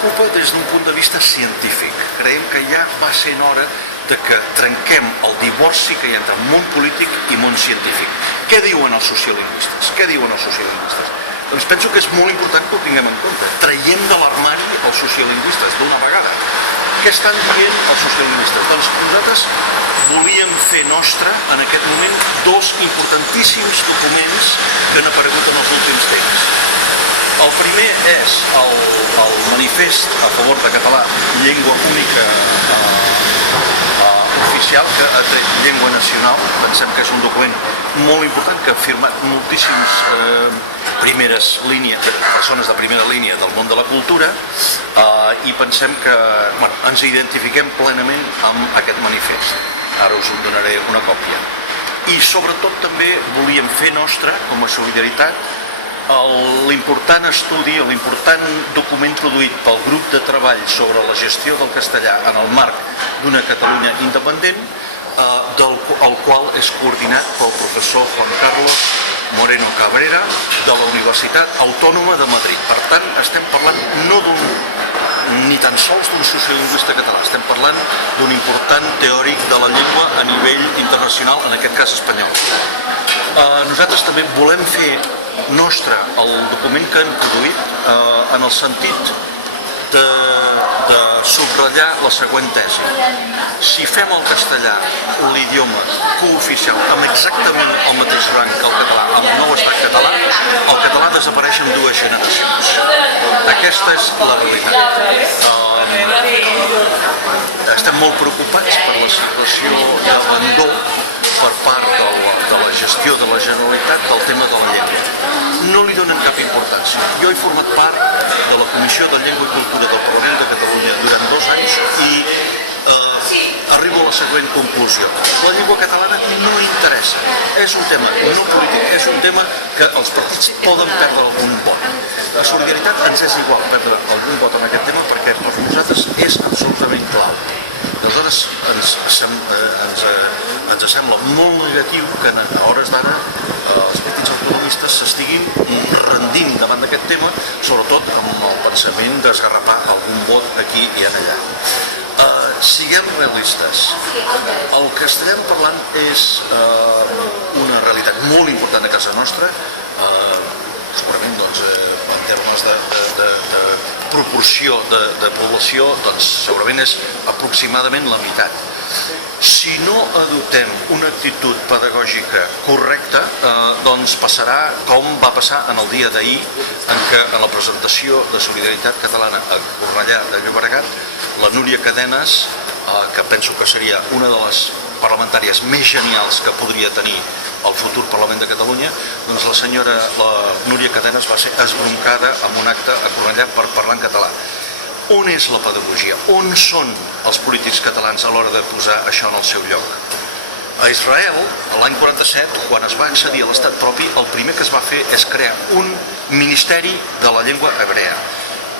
preocupa des d'un punt de vista científic. Creiem que ja va sent hora de que trenquem el divorci que hi ha entre món polític i món científic. Què diuen els sociolingüistes? Doncs penso que és molt important que ho tinguem en compte. Traiem de l'armari els sociolingüistes d'una vegada. Què estan dient els sociolingüistes? Doncs nosaltres volíem fer nostre en aquest moment dos importantíssims documents que han aparegut en els últims temps. El primer és el manifest a favor de català, llengua única oficial, que ha tret llengua nacional. Pensem que és un document molt important que ha firmat moltíssims persones de primera línia del món de la cultura, i pensem que ens identifiquem plenament amb aquest manifest. Ara us en donaré una còpia. I sobretot també volíem fer nostre, com a solidaritat, l'important estudi, l'important document produït pel grup de treball sobre la gestió del castellà en el marc d'una Catalunya independent, el qual és coordinat pel professor Juan Carlos Moreno Cabrera de la Universitat Autònoma de Madrid. Per tant, estem parlant ni tan sols d'un sociolingüista català, estem parlant d'un important teòric de la llengua a nivell internacional, en aquest cas espanyol. Nosaltres també volem fer nostre el document que han produït en el sentit de subratllar la següent tesi. Si fem el castellà l'idioma cooficial amb exactament el mateix rang que el català, amb el nou estat català, el català desapareix en 2 generacions. Aquesta és la realitat. Estem molt preocupats per la situació d'abandó per part de la gestió de la Generalitat del tema de la llengua. No li donen cap importància. Jo he format part de la Comissió de Llengua i Cultura del Parlament de Catalunya durant 2 anys i arribo a la següent conclusió. La llengua catalana no interessa. És un tema no polític, és un tema que els partits poden perdre algun vot. La solidaritat ens és igual perdre algun vot en aquest tema perquè per nosaltres és absolutament clau. Aleshores ens sembla molt negatiu que a hores d'ara els partits autonomistes s'estiguin rendint davant d'aquest tema, sobretot amb el pensament d'esgarrapar algun vot aquí i allà. Siguem realistes. El que estarem parlant és una realitat molt important a casa nostra, segurament en termes de proporció de població, segurament és aproximadament la meitat. Si no adoptem una actitud pedagògica correcta, doncs passarà com va passar en el dia d'ahir, en què en la presentació de Solidaritat Catalana a Cornellà de Llobregat, la Núria Cadenes, que penso que seria una de les parlamentàries més genials que podria tenir el futur Parlament de Catalunya, doncs la Núria Cadenes va ser esbroncada en un acte a Cornellà per parlar en català. On és la pedagogia? On són els polítics catalans a l'hora de posar això en el seu lloc? A Israel, l'any 47, quan es va accedir a l'estat propi, el primer que es va fer és crear un ministeri de la llengua hebrea.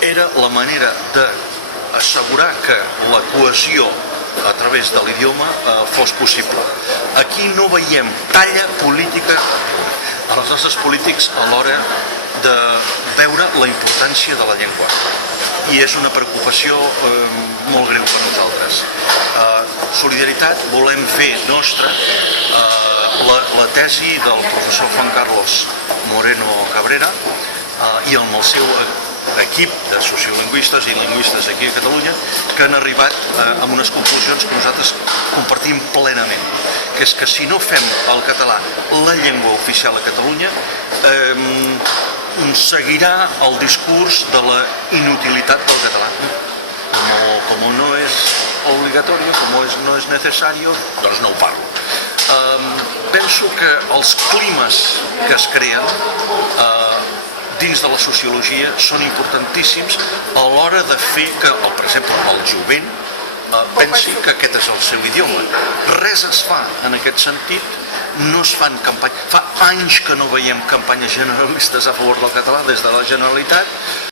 Era la manera d'assegurar que la cohesió a través de l'idioma fos possible. Aquí no veiem talla política als nostres polítics a l'hora de veure la importància de la llengua. I és una preocupació molt greu per nosaltres. Solidaritat, volem fer nostra la tesi del professor Juan Carlos Moreno Cabrera i amb el seu equip de sociolingüistes i lingüistes aquí a Catalunya, que han arribat a unes conclusions que nosaltres compartim plenament, que és que si no fem el català la llengua oficial a Catalunya, seguirà el discurs de la inutilitat del català. Como no es obligatorio, como no es necesario, doncs no ho parlo. Penso que els climes que es creen dins de la sociologia són importantíssims a l'hora de fer que, per exemple, el jovent pensi que aquest és el seu idioma. Res es fa en aquest sentit, no es fan campanyes. Fa anys que no veiem campanyes generalistes a favor del català des de la Generalitat.